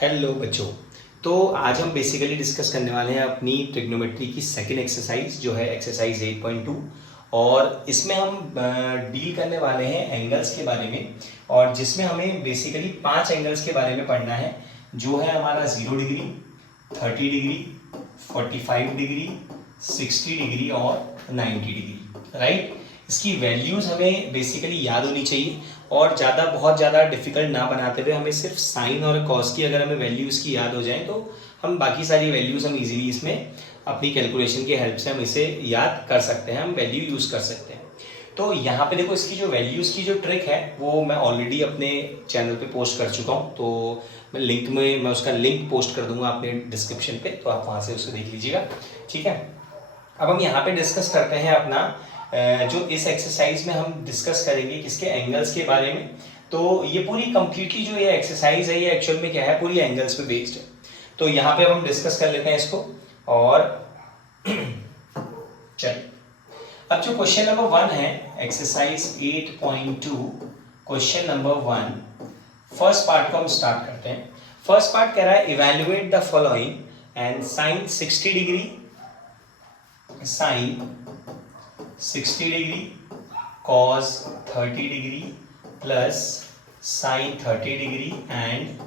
Hello बच्चों। तो आज हम बेसिकली डिस्कस करने वाले हैं अपनी ट्रिग्नोमेट्री की सेकंड एक्सरसाइज जो है एक्सरसाइज 8.2। और इसमें हम डील करने वाले हैं एंगल्स के बारे में, और जिसमें हमें बेसिकली 5 एंगल्स के बारे में पढ़ना है, जो है हमारा 0 डिग्री, 30 डिग्री, 45 डिग्री, 60 डिग्री और 90 डिग्री। राइट, इसकी वैल्यूज़ हमें बेसिकली याद होनी चाहिए, और बहुत ज़्यादा डिफिकल्ट ना बनाते हुए हमें सिर्फ साइन और कॉस की अगर हमें वैल्यूज़ की याद हो जाए तो हम बाकी सारी वैल्यूज़ हम इजीली इसमें अपनी कैलकुलेशन की हेल्प से हम इसे याद कर सकते हैं, हम वैल्यू यूज़ कर सकते हैं। तो यहाँ पे देखो, इसकी जो वैल्यूज़ की जो ट्रिक है वो मैं ऑलरेडी अपने चैनल पे पोस्ट कर चुका हूँ, तो मैं उसका लिंक पोस्ट कर दूंगा अपने डिस्क्रिप्शन पे, तो आप वहाँ से उसे देख लीजिएगा। ठीक है, अब हम यहाँ पे डिस्कस करते हैं अपना जो इस एक्सरसाइज में हम डिस्कस करेंगे किसके एंगल्स के बारे में। तो ये पूरी कंप्लीटली जो ये एक्सरसाइज है ये एक्चुअल में क्या है, पूरी एंगल्स पे बेस्ड है। तो यहाँ पे हम डिस्कस कर लेते हैं इसको। और चलिए, अब जो क्वेश्चन नंबर 1 है exercise 8.2, question number 1, first part को हम स्टार्ट करते हैं। फर्स्ट पार्ट कह रहा है evaluate the following and sine 60 degree, sine 60 degree, cos 30 degree plus sin 30 degree and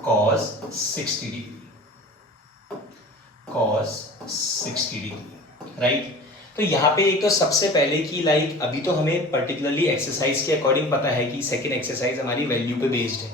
cos 60 degree, cos 60 degree. Right, तो यहाँ पे एक तो सबसे पहले की अभी तो हमें पर्टिकुलरली एक्सरसाइज के अकॉर्डिंग पता है कि सेकेंड एक्सरसाइज हमारी वैल्यू पे बेस्ड है,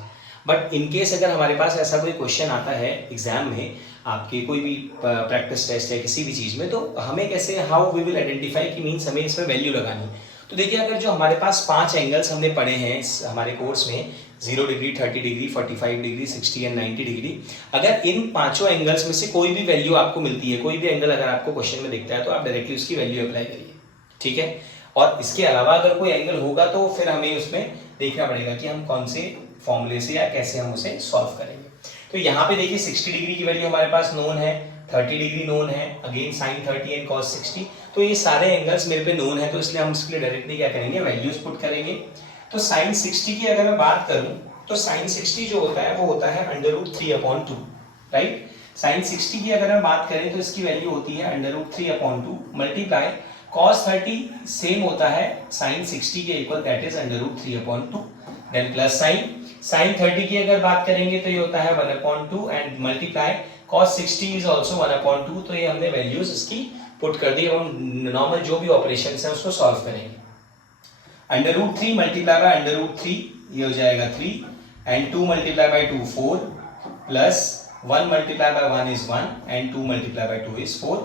बट इन केस अगर हमारे पास ऐसा कोई क्वेश्चन आता है एग्जाम में, आपके कोई भी प्रैक्टिस टेस्ट है किसी भी चीज़ में, तो हमें कैसे, हाउ वी विल आइडेंटिफाई कि मीन्स हमें इसमें वैल्यू लगानी। तो देखिए, अगर जो हमारे पास 5 एंगल्स हमने पढ़े हैं इस हमारे कोर्स में, 0 degree, 30 degree, 45 degree, 60 and 90 degree, अगर इन पांचों एंगल्स में से कोई भी वैल्यू आपको मिलती है, कोई भी एंगल अगर आपको क्वेश्चन में दिखता है, तो आप डायरेक्टली उसकी वैल्यू अप्लाई करिए। ठीक है, और इसके अलावा अगर कोई एंगल होगा तो फिर हमें उसमें देखना पड़ेगा कि हम कौन से फॉर्मूले से या कैसे हम उसे सॉल्व करेंगे। तो यहाँ पे देखिए 60 डिग्री की वैल्यू हमारे पास नोन है, 30 डिग्री नोन है, अगेन साइन 30 एंड कॉस 60, तो ये सारे एंगल्स मेरे पे नोन है, तो इसलिए हम इसके लिए डायरेक्टली क्या करेंगे, वैल्यूज पुट करेंगे। तो साइन 60 की अगर मैं बात करूं तो साइन 60 जो होता है वो होता है √3/2। राइट, साइन 60 की अगर हम बात करें तो इसकी वैल्यू होती है √3/2 मल्टीप्लाई cos 30 सेम होता है साइन 60 के equal, that is √3/2, then plus sine 30 की अगर बात करेंगे तो ये होता है 1/2 and multiply cos 60 is also 1/2। तो ये हमने वैल्यूज इसकी पुट कर दी। अब हम नॉर्मल जो भी ऑपरेशन है उसको सॉल्व करेंगे। √3 मल्टीप्लाई बाय √3 ये हो जाएगा 3 and 2 multiply by 2 4 plus 1 multiply by 1 is 1 and 2 multiply by 2 is 4।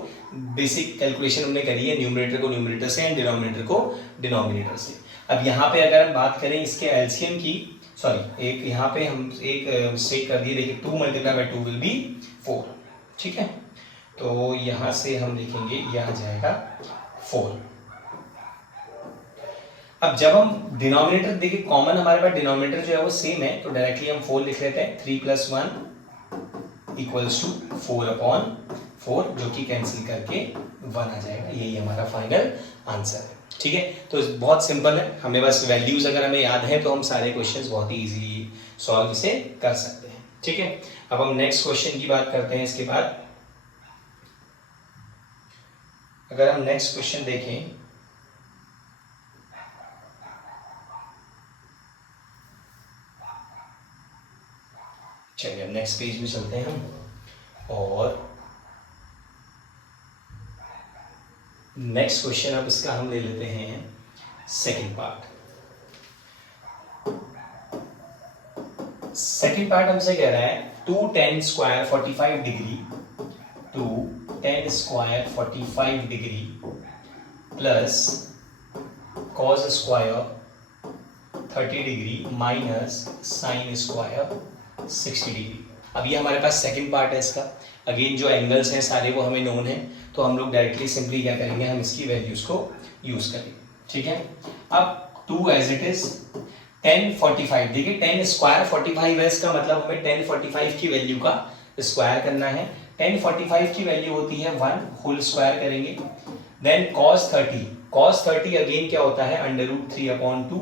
Basic calculation हमने करी है, न्यूमरेटर को न्यूमरेटर से एंड डिनोमिनेटर को डिनोमिनेटर से। अब यहाँ पे अगर हम बात करें इसके एलसीएम की, सॉरी एक यहाँ पे हम एक मिस्टेक कर दिए, देखिए 2 मल्टीप्लाई बाय 2 विल बी 4। ठीक है, तो यहाँ से हम लिखेंगे यह आ जाएगा 4। अब जब हम डिनोमिनेटर देखिए, कॉमन हमारे पास डिनोमिनेटर जो है वो सेम है, तो डायरेक्टली हम 4 लिख लेते हैं। 3 + 1 इक्वल्स टू 4/4, जो कि कैंसिल करके 1 आ जाएगा। यही हमारा फाइनल आंसर है। ठीक है, तो बहुत सिंपल है, हमें बस वैल्यूज अगर हमें याद है तो हम सारे क्वेश्चंस बहुत ही इजीली सॉल्व इसे कर सकते हैं। ठीक है, अब हम नेक्स्ट क्वेश्चन की बात करते हैं। इसके बाद अगर हम नेक्स्ट क्वेश्चन देखें, चलिए अब नेक्स्ट पेज में चलते हैं हम, और नेक्स्ट क्वेश्चन अब इसका हम ले लेते हैं सेकंड पार्ट। सेकंड पार्ट हमसे कह रहा है 2 tan square 45 degree, 2 tan square 45 degree plus cos square 30 degree minus sine square 60 degree. अब ये हमारे पास सेकंड पार्ट है इसका। अगेन जो एंगल्स हैं सारे वो हमें नोन है, तो हम लोग डायरेक्टली सिंपली क्या करेंगे, हम इसकी वैल्यूज को यूज करेंगे। ठीक है, अब 2 एज इट इज tan 45, देखिए tan स्क्वायर 45 है, इसका मतलब हमें tan 45 की वैल्यू का स्क्वायर करना है। tan 45 की वैल्यू होती है 1 होल स्क्वायर करेंगे। देन cos 30 अगेन क्या होता है √3/2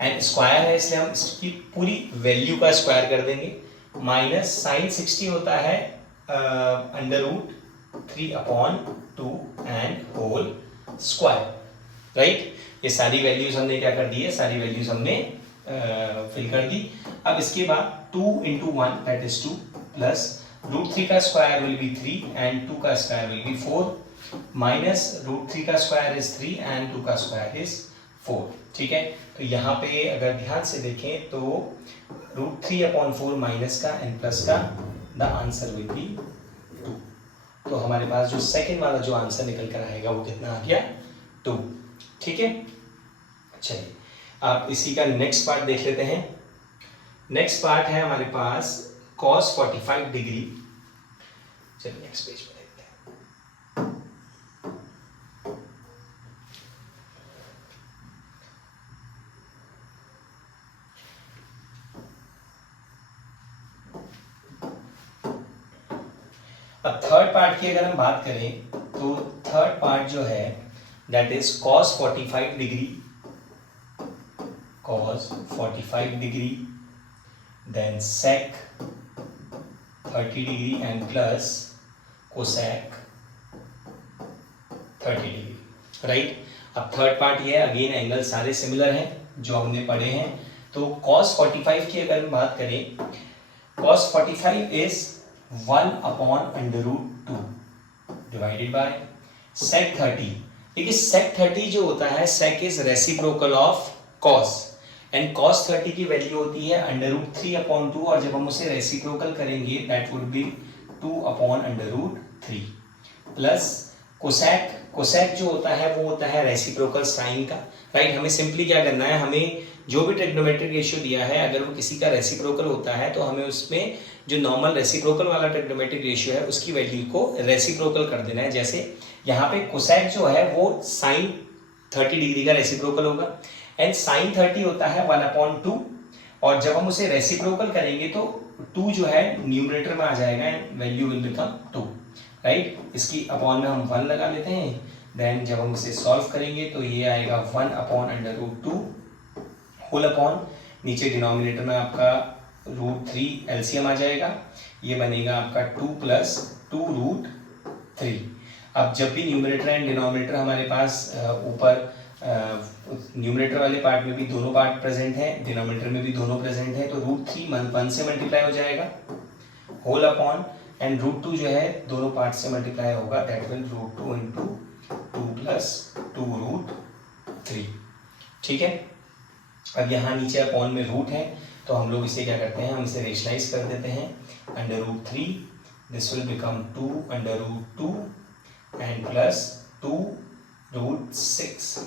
एंड स्क्वायर है, इसलिए हम इसकी पूरी वैल्यू का स्क्वायर कर देंगे। माइनस साइन 60 होता है √3/2 एंड होल स्क्वायर, राइट। ये सारी वैल्यूज हमने क्या कर दी है, सारी वैल्यूज हमने फिल कर दी। अब इसके बाद 2 × 1 दैट इज 2 प्लस √3 का स्क्वायर विल बी 3 एंड 2 का स्क्वायर विल बी 4 माइनस √3 का स्क्वायर इज 3 एंड 2 का स्क्वायर इज 4, ठीक है। तो यहाँ पे अगर ध्यान से देखें तो √3/4 माइनस का एंड प्लस का द आंसर विल बी 2। तो हमारे पास जो सेकंड वाला जो आंसर निकल कर आएगा वो कितना आ गया, 2, ठीक है। चलिए आप इसी का नेक्स्ट पार्ट देख लेते हैं। नेक्स्ट पार्ट है हमारे पास cos 45 डिग्री। चलिए नेक्स्ट पेज पे देखते हैं। अब थर्ड पार्ट की अगर हम बात करें तो थर्ड पार्ट जो है that is cos 45 degree, cos 45 degree, then sec 30 degree and plus cosec 30 degree, right. अब थर्ड पार्ट ये है, अगेन एंगल सारे सिमिलर हैं जो हमने पढ़े हैं। तो cos 45 की अगर हम बात करें, cos 45 is 1/√2 divided by sec 30। देखिए sec 30 जो होता है, sec is reciprocal of cos and cos 30 की वैल्यू होती है √3/2 और जब हम उसे रेसिप्रोकल करेंगे that would B 2/√3 plus cosec जो होता है वो होता है रेसिप्रोकल साइन का, राइट। हमें सिंपली क्या करना है, हमें जो भी ट्रिग्नोमेट्रिक रेशियो दिया है अगर वो किसी का रेसिप्रोकल होता है तो हमें उसमें जो नॉर्मल रेसिप्रोकल वाला ट्रिग्नोमेट्रिक रेशियो है उसकी वैल्यू को रेसिप्रोकल कर देना है। जैसे यहाँ पे कोसेक जो है वो साइन 30 डिग्री का रेसिप्रोकल होगा एंड साइन 30 होता है 1/2 और जब हम उसे रेसिप्रोकल करेंगे तो 2 जो है न्यूमरेटर में आ जाएगा and value will become 2, right. इसकी अपॉन में हम 1 लगा लेते हैं, देन जब हम इसे सॉल्व करेंगे तो ये आएगा 1/√2 होल अपॉन, नीचे डिनोमिनेटर में आपका √3 एलसीएम आ जाएगा, ये बनेगा आपका 2 + 2√3। अब जब भी न्यूमरेटर एंड डिनोमिनेटर हमारे पास ऊपर न्यूमरेटर वाले पार्ट में भी दोनों पार्ट प्रेजेंट हैं, डिनोमिनेटर में भी दोनों प्रेजेंट हैं, तो √3 1 से मल्टीप्लाई हो जाएगा होल अपॉन एंड √2 जो है दोनों पार्ट से मल्टीप्लाई होगा दैट विल √2 × 2 + 2√3, ठीक है। अब यहाँ नीचे अपॉन में रूट है तो हम लोग इसे क्या करते हैं, हम इसे रेशनलाइज कर देते हैं √3, this will become 2/√2 and plus 2√6,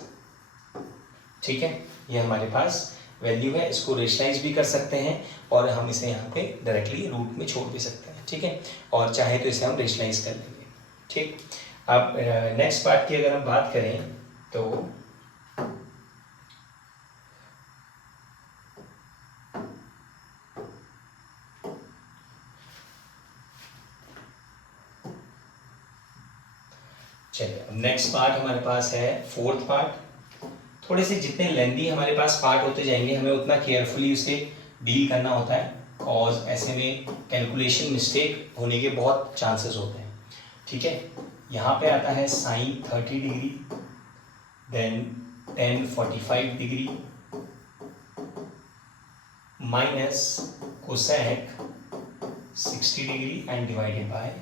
ठीक है। ये हमारे पास वैल्यू है, इसको रेशनलाइज भी कर सकते हैं और हम इसे यहाँ पे डायरेक्टली रूट में छोड़ भी सकते हैं, ठीक है। और चाहे तो इसे हम रेशनलाइज कर लेंगे, ठीक। अब नेक्स्ट पार्ट की अगर हम बात करें तो चलिए नेक्स्ट पार्ट हमारे पास है फोर्थ पार्ट। थोड़े से जितने लेंदी हमारे पास पार्ट होते जाएंगे हमें उतना केयरफुली उसे डील करना होता है, कॉज ऐसे में कैलकुलेशन मिस्टेक होने के बहुत चांसेस होते हैं, ठीक है। यहाँ पे आता है sine 30 degree, then tan 45 degree minus cosec 60 degree and divided by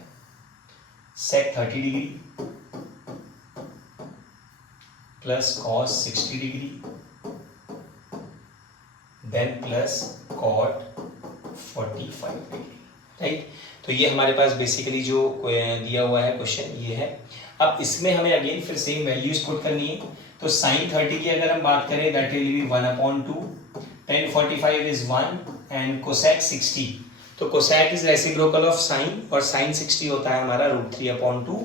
sec 30 degree plus cos 60 degree then plus cot 45 degree, right. तो ये हमारे पास बेसिकली जो दिया हुआ है क्वेश्चन ये है। अब इसमें हमें अगेन फिर सेम वैल्यूज पुट करनी है। तो sin 30 की अगर हम बात करें that will B 1/2, tan 45 is 1 and cosec 60, तो cosec is reciprocal of sin और sin 60 होता है हमारा √3/2,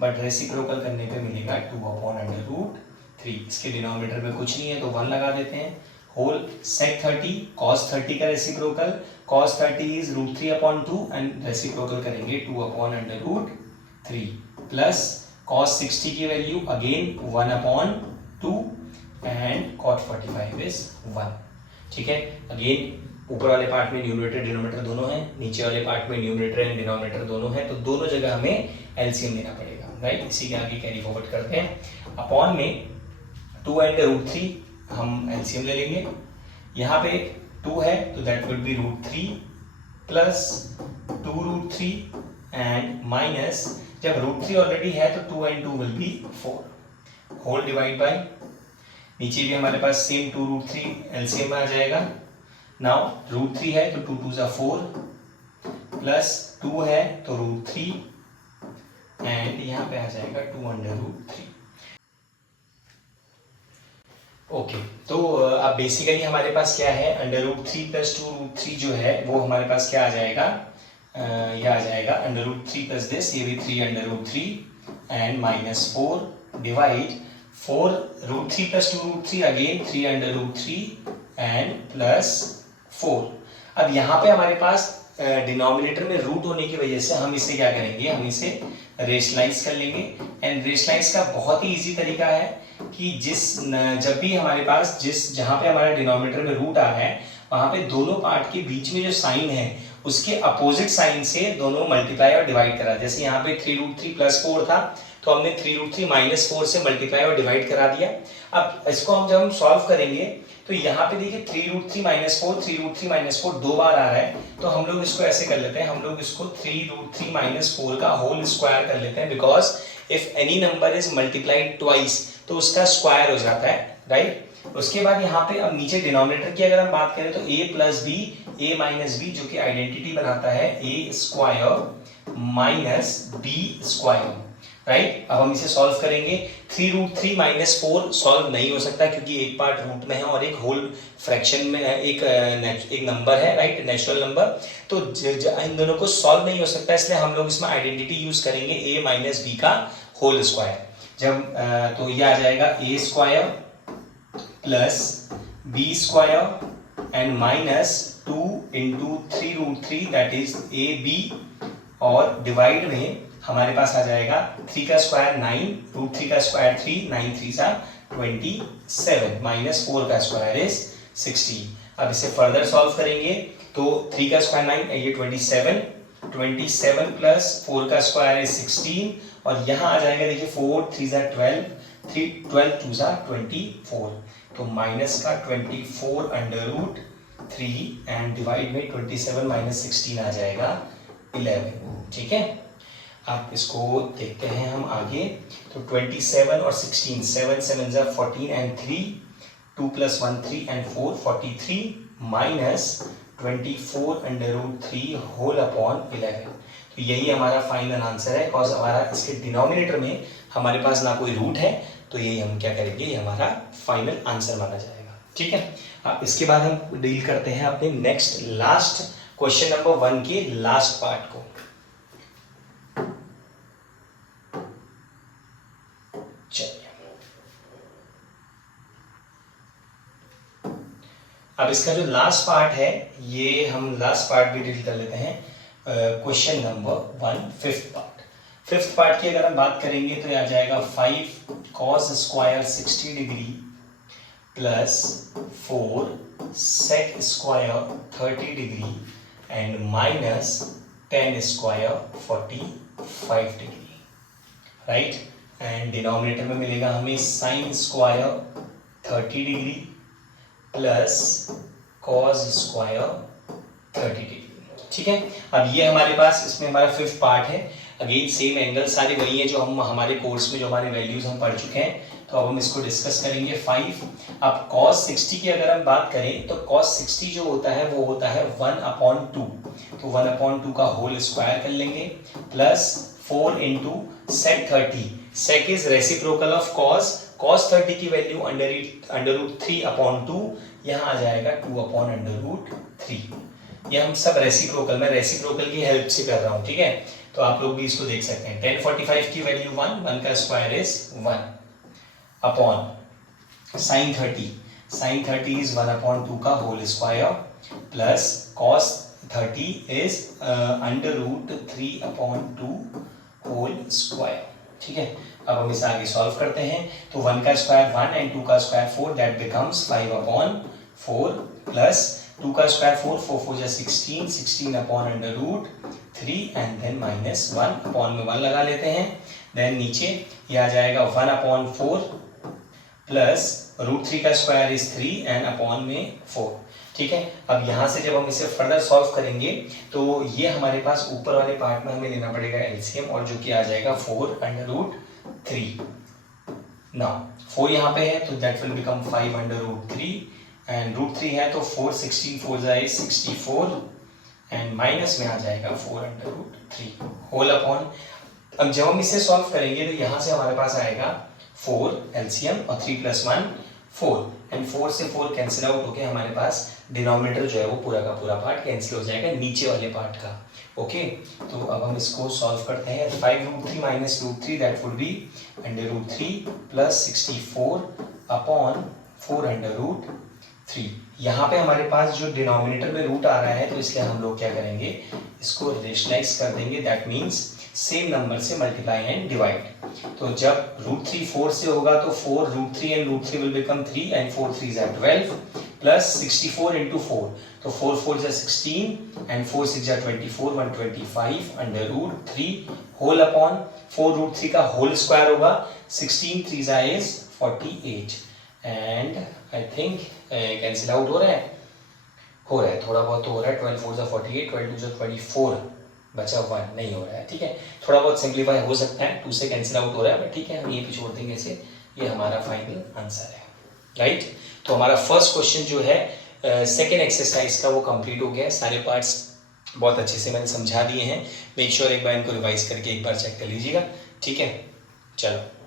बट रेसिप्रोकल करने पे मिलेगा 2/√3। इसके डिनोमिनेटर में कुछ नहीं है तो 1 लगा देते हैं होल sec 30 cos 30 का reciprocal, cos 30 is √3/2 and reciprocal करेंगे 2/√3 प्लस cos 60 की value again 1/2 and cot 45 is 1, ठीक है। अगेन ऊपर वाले पार्ट में न्यूमरेटर डिनोमिनेटर दोनों है, नीचे वाले पार्ट में न्यूमरेटर एंड डिनोमिनेटर दोनों है, तो दोनों जगह हमें एलसीएम लेना पड़ेगा, राइट। इसी के आगे कैरी फॉरवर्ड करते हैं। अपॉन में 2 एंड √3 हम एलसीएम ले लेंगे। यहाँ पे 2 है तो that will be √3 plus 2√3 and minus, जब √3 ऑलरेडी है तो 2 and 2 will be 4 whole divide by, नीचे भी हमारे पास सेम 2√3 एलसीएम में आ जाएगा। नाउ √3 है तो 2 2 जा 4 प्लस 2 है तो √3 एंड यहाँ पे आ जाएगा 2 अंडर √3। ओके, तो अब बेसिकली हमारे पास क्या है, अंडर √3 प्लस 2√3 जो है वो हमारे पास क्या आ जाएगा, यह आ जाएगा अंडर √3 प्लस दिस, ये भी 3 under √3 and minus 4 divide 4 √3 plus 2√3 again 3 under √3 and plus 4। अब यहाँ पे हमारे पास डिनोमिनेटर में रूट होने की वजह से हम इसे क्या करेंगे, हम इसे रेशनलाइज कर लेंगे। एंड रेशनलाइज का बहुत ही इजी तरीका है कि जब भी हमारे पास जहाँ पे हमारे डिनोमिनेटर में रूट आ रहा है वहाँ पे दोनों पार्ट के बीच में जो साइन है उसके अपोजिट साइन से दोनों मल्टीप्लाई और डिवाइड करा। जैसे यहाँ पे 3√3 प्लस 4 था तो हमने 3√3 माइनस 4 से मल्टीप्लाई और डिवाइड करा दिया। अब इसको जब हम सॉल्व करेंगे तो यहाँ पे देखिए 3√3 माइनस 4, 3√3 माइनस 4 दो बार आ रहा है, तो हम लोग इसको ऐसे कर लेते हैं, हम लोग इसको 3√3 माइनस 4 का होल स्क्वायर कर लेते हैं, because if any number is multiplied twice तो उसका स्क्वायर हो जाता है, राइट। उसके बाद यहाँ पे अब नीचे डिनोमिनेटर की अगर हम बात करें तो a plus B, a minus B जो कि आइडेंटिटी बनाता है a square minus B square, right. अब हम इसे सॉल्व करेंगे। 3√3 माइनस 4 सॉल्व नहीं हो सकता क्योंकि एक पार्ट रूट में है और एक होल फ्रैक्शन में है, एक नंबर है, राइट, नेचुरल नंबर, तो इन दोनों को सॉल्व नहीं हो सकता, इसलिए हम लोग इसमें आइडेंटिटी यूज करेंगे a माइनस बी का होल स्क्वायर। जब तो ये आ जाएगा a square plus B square and minus 2 into 3√3 that is A B, और डिवाइड में हमारे पास आ जाएगा 3 का स्क्वायर 9, √3 का स्क्वायर 3, 9 3 सा 27 माइनस 4 का स्क्वायर इज 16। अब इसे फर्दर सॉल्व करेंगे तो 3 का स्क्वायर 9, ये 27 प्लस 4 का स्क्वायर इज 16 और यहाँ आ जाएगा देखिए 4 3 सा 12, 12 2 सा 24, तो माइनस का 24 अंडर √3 एंड डिवाइड में 27 माइनस 16 आ जाएगा 11, ठीक है। अब इसको देखते हैं हम आगे, तो 27 और 16, 7 7 जा 14 and 3, 2 plus 1 3 and 4 43 minus 24 under √3 whole upon 11, तो यही हमारा फाइनल आंसर है। और हमारा इसके डिनोमिनेटर में हमारे पास ना कोई रूट है, तो यही हम क्या करेंगे, ये हमारा फाइनल आंसर माना जाएगा, ठीक है। अब इसके बाद हम डील करते हैं अपने नेक्स्ट लास्ट क्वेश्चन नंबर 1 के लास्ट पार्ट को। अब इसका जो लास्ट पार्ट है, ये हम लास्ट पार्ट भी डील कर लेते हैं। क्वेश्चन नंबर 1 फिफ्थ पार्ट की अगर हम बात करेंगे तो आ जाएगा 5 cos square 60 degree plus 4 sec square 30 degree and minus 10 square 45 degree, right. And denominator में मिलेगा हमें sin square 30 degree plus cos square 30 degree, ठीक है। अब ये हमारे पास इसमें हमारा फिफ्थ पार्ट है। अगेन सेम एंगल सारे वही है जो हम हमारे कोर्स में जो हमारे वैल्यूज हम पढ़ चुके हैं, तो अब हम इसको डिस्कस करेंगे 5। अब cos 60 की अगर हम बात करें तो cos 60 जो होता है वो होता है 1/2, तो 1/2 का होल स्क्वायर कर लेंगे plus 4 into sec 30, sec is reciprocal of cos 30 की वैल्यू अंडर √3/2, यहाँ आ जाएगा 2/√3। ये हम सब रेसिप्रोकल, मैं रेसिप्रोकल की हेल्प से कर रहा हूँ, ठीक है। तो आप लोग भी इसको देख सकते हैं। 1045 की वैल्यू 1 का square is 1 upon sin 30 is 1/2 का whole square plus cos 30 is under √3/2 whole square, ठीक है। अब हम इसे आगे सॉल्व करते हैं, तो 1 का स्क्वायर 1 एंड 2 का स्क्वायर 4, दैट बिकम्स 5/4 प्लस 2 का स्क्वायर 4, 4 4 जा 16, 16 upon under root 3 and then minus 1 upon में 1 लगा लेते हैं। देन नीचे ये आ जाएगा 1 अपॉन 4 प्लस रूट 3 का स्क्वायर इज 3 एंड अपॉन में 4। ठीक है, अब यहाँ से जब हम इसे फर्दर सॉल्व करेंगे तो ये हमारे पास ऊपर वाले पार्ट में हमें लेना पड़ेगा एलसीएम, और जो कि आ जाएगा 4 अंडर रूट 3। नाउ 4 यहाँ पे है तो that will become 5 under root 3 and root 3 है तो 4 16 4 जाए 64 एंड माइनस में आ जाएगा 4 अंडर रूट 3 होल अपॉन। अब जब हम इसे सॉल्व करेंगे तो यहाँ से हमारे पास आएगा 4 एलसीएम और 3 + 1 4 एंड 4 से 4 कैंसिल आउट होके हमारे पास डिनोमिनेटर जो है वो पूरा का पूरा पार्ट कैंसिल हो जाएगा नीचे वाले पार्ट का। ओके, तो अब हम इसको सॉल्व करते हैं। 5 root 3 minus root 3 that would be under root 3 plus 64 upon 4 under root 3। यहाँ पे हमारे पास जो डिनोमिनेटर में रूट आ रहा है तो इसलिए हम लोग क्या करेंगे, इसको रेशनलाइज कर देंगे। दैट मीन्स सेम नंबर से मल्टीप्लाई एंड डिवाइड। तो जब रूट 3 4 से होगा तो 4 root 3 and root 3 will become 3 and 4 3 जा 12 प्लस 64 इंटू 4 तो 4 4 जा 16 एंड 4 6 जा 24 125 under root 3 whole upon 4 root 3 का होल स्क्वायर होगा 16 3 जा is 48 and I think cancel out हो रहा है थोड़ा बहुत तो हो रहा है। 12 4 जा 48 12 2 जा 24 बचा 1 नहीं हो रहा है। ठीक है, थोड़ा बहुत सिंप्लीफाई हो सकता है, 2 से कैंसिल आउट हो रहा है बट ठीक है हम ये भी छोड़ देंगे इसे। ये हमारा फाइनल आंसर है। राइट, तो हमारा फर्स्ट क्वेश्चन जो है सेकेंड एक्सरसाइज का वो कंप्लीट हो गया है। सारे पार्ट्स बहुत अच्छे से मैंने समझा दिए हैं। मेक श्योर एक बार इनको रिवाइज करके एक बार चेक कर लीजिएगा। ठीक है, चलो।